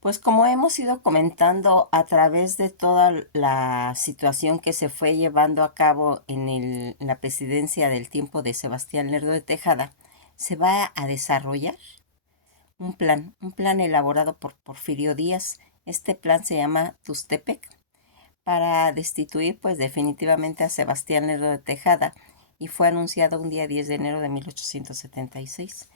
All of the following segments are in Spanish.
Pues como hemos ido comentando a través de toda la situación que se fue llevando a cabo en la presidencia del tiempo de Sebastián Lerdo de Tejada, se va a desarrollar un plan elaborado por Porfirio Díaz. Este plan se llama Tustepec para destituir pues definitivamente a Sebastián Lerdo de Tejada y fue anunciado un día 10 de enero de 1876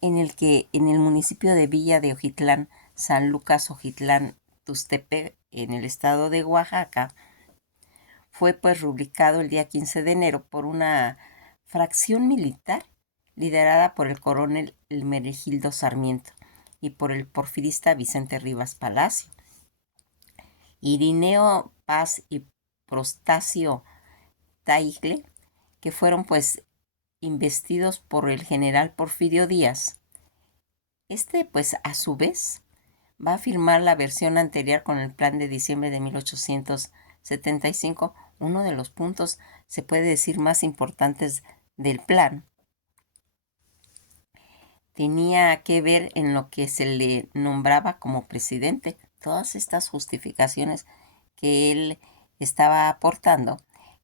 en el que en el municipio de Villa de Ojitlán, San Lucas Ojitlán, Tuxtepec, en el estado de Oaxaca, fue pues rubricado el día 15 de enero por una fracción militar liderada por el coronel Hermenegildo Sarmiento y por el porfirista Vicente Rivas Palacio. Irineo Paz y Prostasio Tagle, que fueron pues investidos por el general Porfirio Díaz. Pues a su vez va a firmar la versión anterior con el plan de diciembre de 1875. Uno de los puntos, se puede decir, más importantes del plan tenía que ver en lo que se le nombraba como presidente. Todas estas justificaciones que él estaba aportando,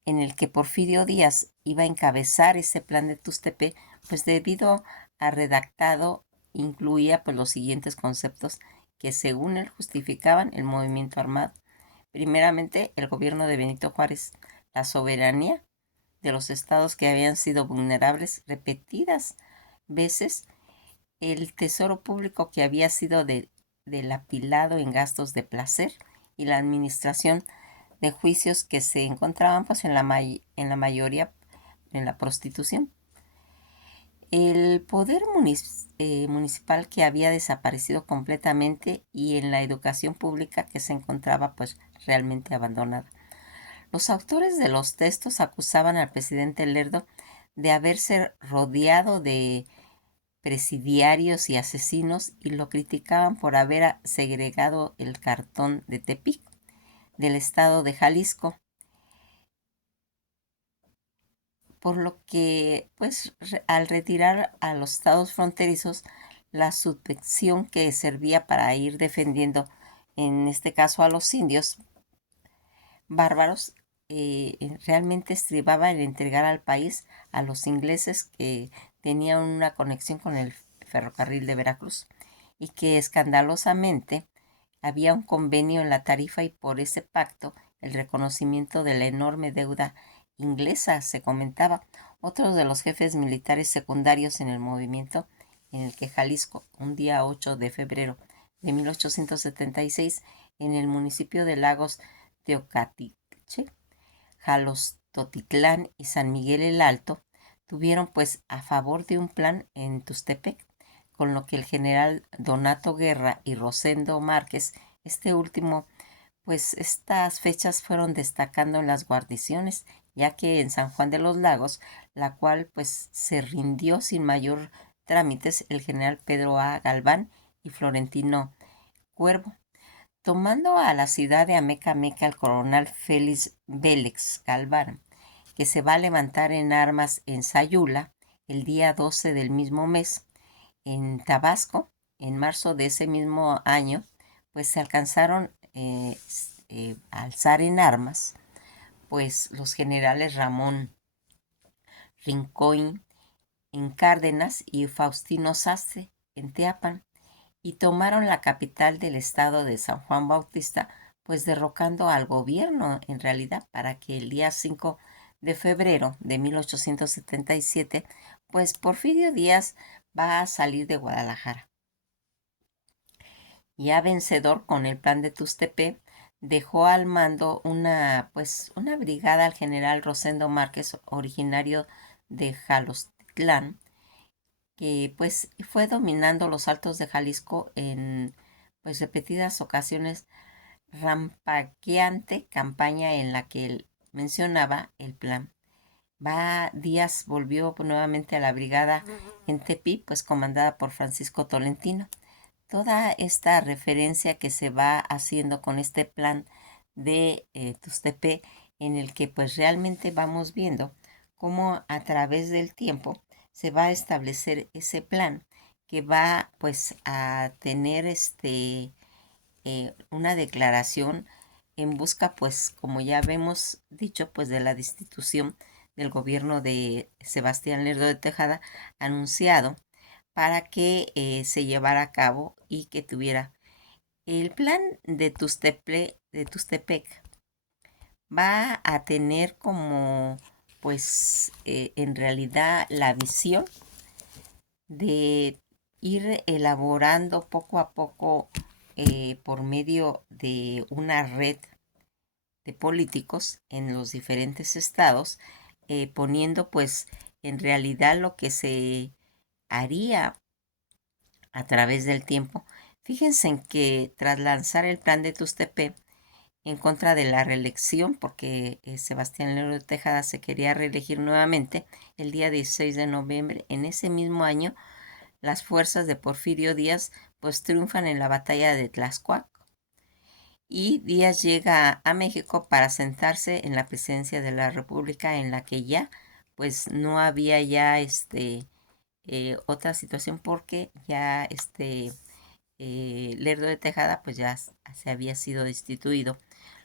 en el que Porfirio Díaz iba a encabezar ese plan de Tuxtepec, pues debido a redactado incluía pues los siguientes conceptos que según él justificaban el movimiento armado. Primeramente, el gobierno de Benito Juárez, la soberanía de los estados que habían sido vulnerables repetidas veces, el tesoro público que había sido delapilado en gastos de placer y la administración de juicios que se encontraban pues en la mayoría en la prostitución. El poder municipal que había desaparecido completamente y en la educación pública que se encontraba pues realmente abandonada. Los autores de los textos acusaban al presidente Lerdo de haberse rodeado de presidiarios y asesinos y lo criticaban por haber segregado el cartón de Tepic del estado de Jalisco, por lo que pues al retirar a los estados fronterizos la subvención que servía para ir defendiendo en este caso a los indios bárbaros, realmente estribaba en entregar al país a los ingleses que tenían una conexión con el ferrocarril de Veracruz y que escandalosamente había un convenio en la tarifa y por ese pacto el reconocimiento de la enorme deuda inglesa se comentaba. Otros de los jefes militares secundarios en el movimiento en el que Jalisco, un día 8 de febrero de 1876, en el municipio de Lagos Teocatiche, Jalostotitlán y San Miguel el Alto, tuvieron pues a favor de un plan en Tustepec, con lo que el general Donato Guerra y Rosendo Márquez, este último, pues estas fechas fueron destacando en las guarniciones, ya que en San Juan de los Lagos, la cual pues se rindió sin mayor trámites el general Pedro A. Galván y Florentino Cuervo, tomando a la ciudad de Ameca Meca el coronel Félix Vélez Galván, que se va a levantar en armas en Sayula el día 12 del mismo mes. En Tabasco, en marzo de ese mismo año, pues se alcanzaron a alzar en armas, pues los generales Ramón Rincón en Cárdenas y Faustino Sastre en Teapan, y tomaron la capital del estado de San Juan Bautista, pues derrocando al gobierno en realidad para que el día 5 de febrero de 1877, pues Porfirio Díaz va a salir de Guadalajara. Ya vencedor con el plan de Tuxtepec, dejó al mando una brigada al general Rosendo Márquez, originario de Jalostotitlán, que pues fue dominando los altos de Jalisco en pues repetidas ocasiones, rampaqueante campaña en la que él mencionaba el plan. Díaz volvió nuevamente a la brigada en Tepi, pues comandada por Francisco Tolentino. Toda esta referencia que se va haciendo con este plan de Tuxtepec, en el que pues realmente vamos viendo cómo a través del tiempo se va a establecer ese plan que va pues a tener una declaración en busca, pues, como ya habíamos dicho, pues de la destitución del gobierno de Sebastián Lerdo de Tejada, anunciado para que se llevara a cabo y que tuviera el plan de Tustepec. Va a tener como, pues, en realidad la visión de ir elaborando poco a poco por medio de una red de políticos en los diferentes estados, poniendo pues en realidad lo que se haría a través del tiempo. Fíjense en que tras lanzar el plan de Tustepe en contra de la reelección, porque Sebastián Lerdo de Tejada se quería reelegir nuevamente el día 16 de noviembre, en ese mismo año, las fuerzas de Porfirio Díaz pues triunfan en la batalla de Tlaxcuac y Díaz llega a México para sentarse en la presidencia de la República, en la que ya pues no había ya otra situación, porque ya Lerdo de Tejada pues ya se había sido destituido.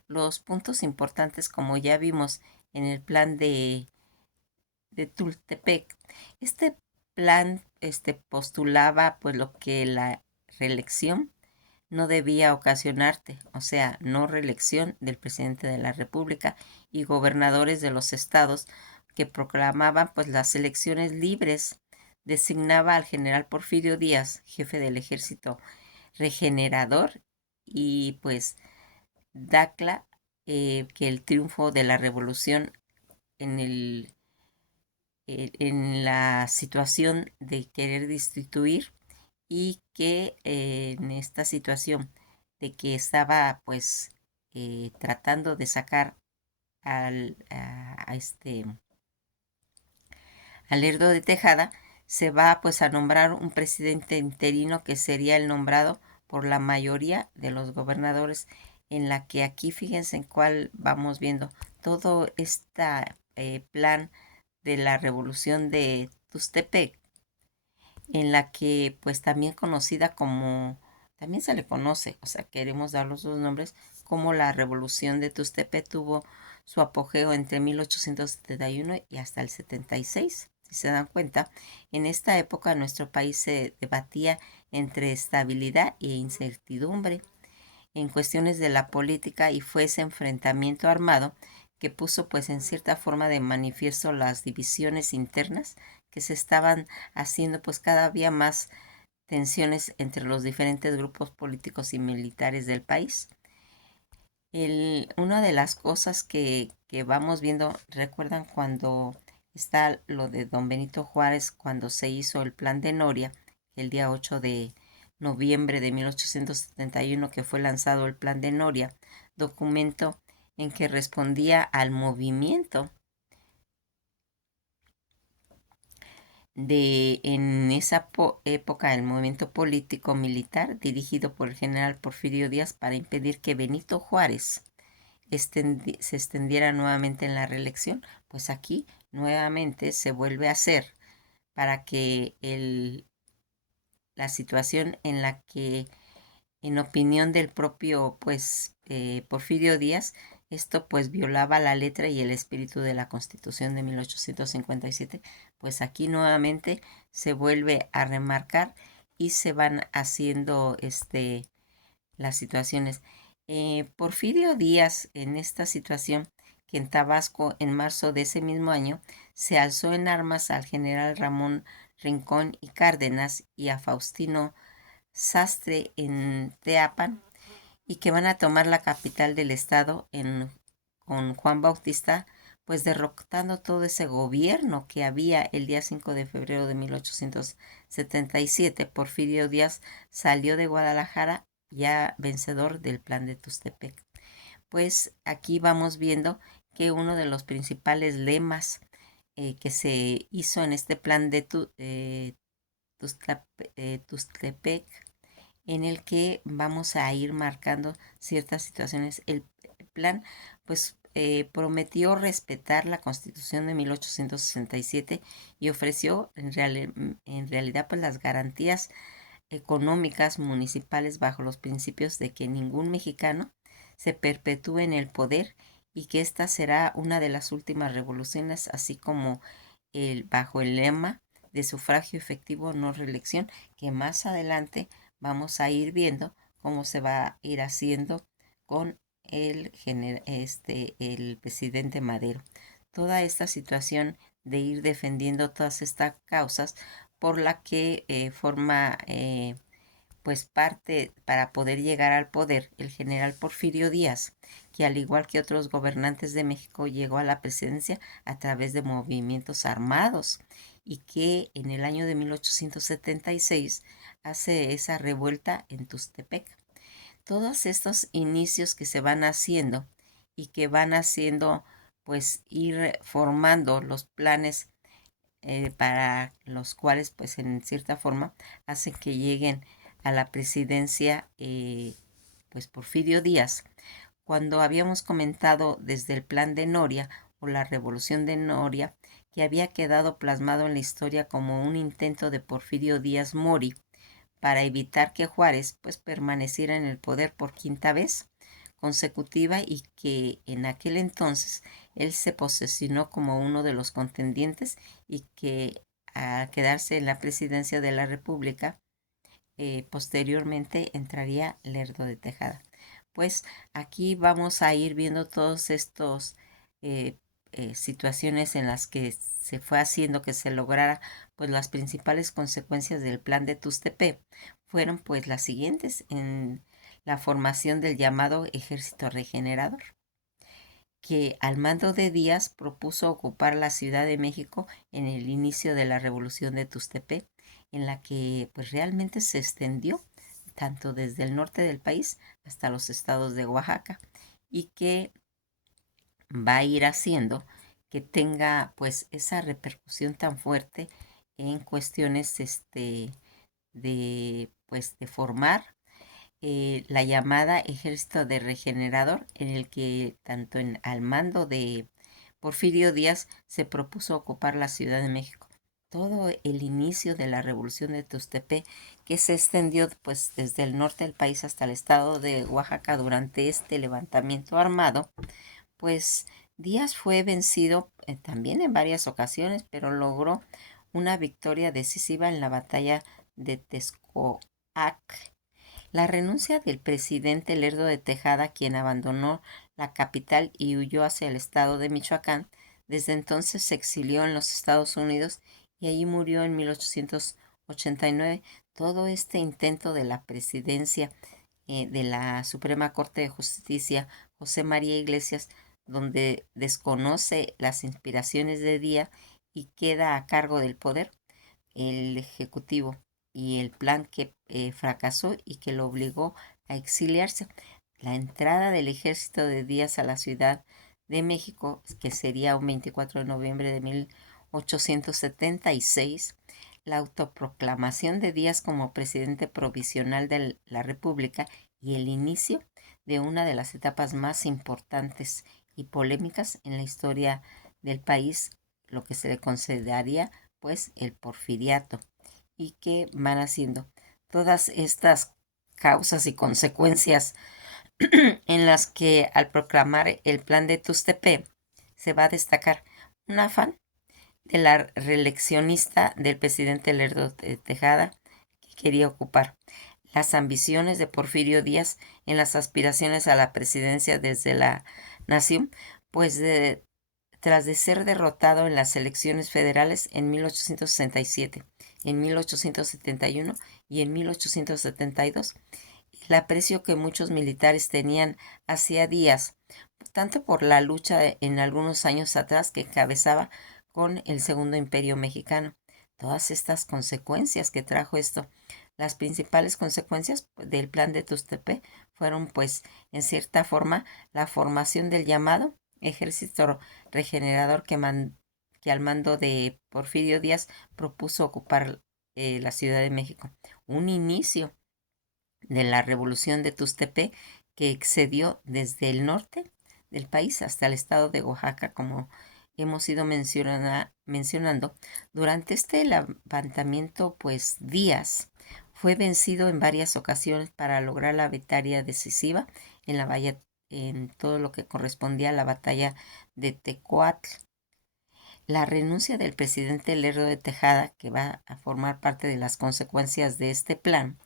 Los puntos importantes, como ya vimos en el plan de Tultepec, este plan postulaba pues lo que la reelección no debía ocasionarte, o sea, no reelección del presidente de la República y gobernadores de los estados, que proclamaban pues las elecciones libres. Designaba al general Porfirio Díaz, jefe del ejército regenerador, y pues Dacla que el triunfo de la revolución en en la situación de querer destituir, y que en esta situación de que estaba pues tratando de sacar al Lerdo de Tejada, se va pues a nombrar un presidente interino que sería el nombrado por la mayoría de los gobernadores, en la que aquí fíjense en cuál vamos viendo todo este plan de la revolución de Tustepec, en la que pues también conocida como, también se le conoce, o sea, queremos dar los dos nombres, como la revolución de Tustepec tuvo su apogeo entre 1871 y hasta el 76. Si se dan cuenta, en esta época nuestro país se debatía entre estabilidad e incertidumbre en cuestiones de la política, y fue ese enfrentamiento armado que puso pues en cierta forma de manifiesto las divisiones internas que se estaban haciendo, pues cada día más tensiones entre los diferentes grupos políticos y militares del país. Una de las cosas que vamos viendo, recuerdan cuando está lo de don Benito Juárez, cuando se hizo el plan de Noria, el día 8 de noviembre de 1871, que fue lanzado el plan de Noria, documento en que respondía al movimiento en esa época, el movimiento político militar dirigido por el general Porfirio Díaz para impedir que Benito Juárez se extendiera nuevamente en la reelección. Pues aquí nuevamente se vuelve a hacer para que la situación en la que, en opinión del propio pues Porfirio Díaz, esto pues violaba la letra y el espíritu de la Constitución de 1857, pues aquí nuevamente se vuelve a remarcar y se van haciendo las situaciones. Porfirio Díaz, en esta situación, que en Tabasco en marzo de ese mismo año se alzó en armas al general Ramón Rincón y Cárdenas y a Faustino Sastre en Teapan, y que van a tomar la capital del estado con Juan Bautista, pues derrotando todo ese gobierno que había el día 5 de febrero de 1877. Porfirio Díaz salió de Guadalajara ya vencedor del plan de Tustepec. Pues aquí vamos viendo que uno de los principales lemas que se hizo en este plan de Tustepec, en el que vamos a ir marcando ciertas situaciones. El plan pues prometió respetar la Constitución de 1867 y ofreció en realidad pues las garantías económicas municipales bajo los principios de que ningún mexicano se perpetúe en el poder y que esta será una de las últimas revoluciones, así como bajo el lema de sufragio efectivo, no reelección, que más adelante vamos a ir viendo cómo se va a ir haciendo con el presidente Madero. Toda esta situación de ir defendiendo todas estas causas por la que forma pues parte para poder llegar al poder el general Porfirio Díaz, que al igual que otros gobernantes de México llegó a la presidencia a través de movimientos armados y que en el año de 1876 hace esa revuelta en Tustepec. Todos estos inicios que se van haciendo y que van haciendo pues ir formando los planes para los cuales pues en cierta forma hacen que lleguen a la presidencia pues Porfirio Díaz. Cuando habíamos comentado desde el plan de Noria o la revolución de Noria, que había quedado plasmado en la historia como un intento de Porfirio Díaz Mori para evitar que Juárez pues permaneciera en el poder por quinta vez consecutiva y que en aquel entonces él se posesionó como uno de los contendientes y que al quedarse en la presidencia de la República posteriormente entraría Lerdo de Tejada. Pues aquí vamos a ir viendo todos estos eh, situaciones en las que se fue haciendo que se lograra, pues las principales consecuencias del plan de Tuxtepec fueron pues las siguientes en la formación del llamado Ejército Regenerador, que al mando de Díaz propuso ocupar la Ciudad de México en el inicio de la Revolución de Tuxtepec, en la que pues realmente se extendió tanto desde el norte del país hasta los estados de Oaxaca y que va a ir haciendo que tenga pues esa repercusión tan fuerte en cuestiones de formar la llamada Ejército de Regenerador, en el que tanto al mando de Porfirio Díaz se propuso ocupar la Ciudad de México. Todo el inicio de la revolución de Tuxtepec, que se extendió pues desde el norte del país hasta el estado de Oaxaca durante este levantamiento armado, pues Díaz fue vencido también en varias ocasiones, pero logró una victoria decisiva en la batalla de Texcoac. La renuncia del presidente Lerdo de Tejada, quien abandonó la capital y huyó hacia el estado de Michoacán, desde entonces se exilió en los Estados Unidos y allí murió en 1889. Todo este intento de la presidencia de la Suprema Corte de Justicia, José María Iglesias, donde desconoce las inspiraciones de Díaz y queda a cargo del poder, el Ejecutivo, y el plan que fracasó y que lo obligó a exiliarse. La entrada del ejército de Díaz a la Ciudad de México, que sería un 24 de noviembre de 1876, la autoproclamación de Díaz como presidente provisional de la República y el inicio de una de las etapas más importantes y polémicas en la historia del país, lo que se le consideraría pues el porfiriato, y que van haciendo todas estas causas y consecuencias en las que al proclamar el plan de Tuxtepec se va a destacar un afán de la reeleccionista del presidente Lerdo de Tejada, que quería ocupar las ambiciones de Porfirio Díaz en las aspiraciones a la presidencia desde la nación, pues tras de ser derrotado en las elecciones federales en 1867, en 1871 y en 1872, el aprecio que muchos militares tenían hacia Díaz, tanto por la lucha en algunos años atrás que encabezaba con el Segundo Imperio Mexicano. Todas estas consecuencias que trajo esto, las principales consecuencias del plan de Tuxtepec fueron pues en cierta forma la formación del llamado Ejército Regenerador que al mando de Porfirio Díaz propuso ocupar la Ciudad de México. Un inicio de la revolución de Tuxtepec que excedió desde el norte del país hasta el estado de Oaxaca, como hemos ido mencionando. Durante este levantamiento, pues Díaz fue vencido en varias ocasiones para lograr la victoria decisiva en todo lo que correspondía a la batalla de Tecuatl. La renuncia del presidente Lerdo de Tejada, que va a formar parte de las consecuencias de este plan,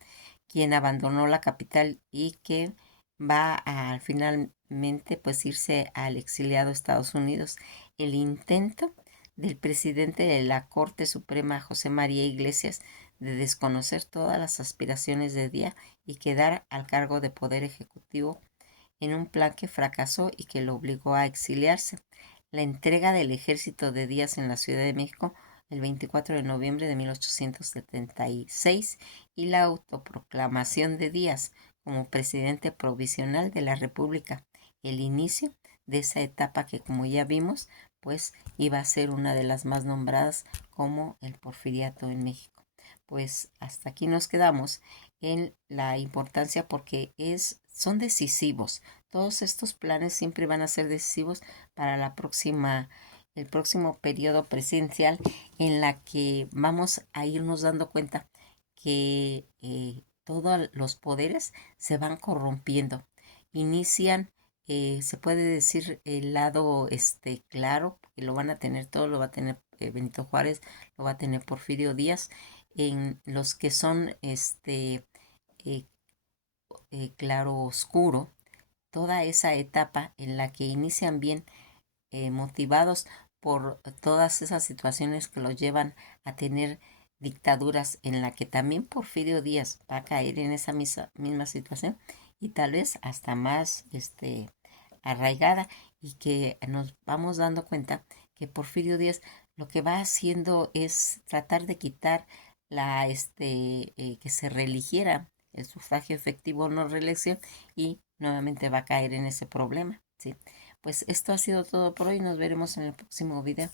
quien abandonó la capital y que va a finalmente pues irse al exiliado Estados Unidos. El intento del presidente de la Corte Suprema, José María Iglesias, de desconocer todas las aspiraciones de Díaz y quedar al cargo de poder ejecutivo en un plan que fracasó y que lo obligó a exiliarse. La entrega del ejército de Díaz en la Ciudad de México el 24 de noviembre de 1876 y la autoproclamación de Díaz como presidente provisional de la República, el inicio de esa etapa que, como ya vimos, pues iba a ser una de las más nombradas como el porfiriato en México. Pues hasta aquí nos quedamos en la importancia porque son decisivos. Todos estos planes siempre van a ser decisivos para el próximo periodo presidencial, en la que vamos a irnos dando cuenta que todos los poderes se van corrompiendo. Inician, se puede decir, el lado claro, que lo van a tener todo, lo va a tener Benito Juárez, lo va a tener Porfirio Díaz, en los que son eh, claro oscuro, toda esa etapa en la que inician bien, motivados por todas esas situaciones que los llevan a tener dictaduras, en la que también Porfirio Díaz va a caer en esa misma situación y tal vez hasta más arraigada, y que nos vamos dando cuenta que Porfirio Díaz lo que va haciendo es tratar de quitar que se reeligiera el sufragio efectivo o no reelección, y nuevamente va a caer en ese problema, ¿sí? Pues esto ha sido todo por hoy. Nos veremos en el próximo video.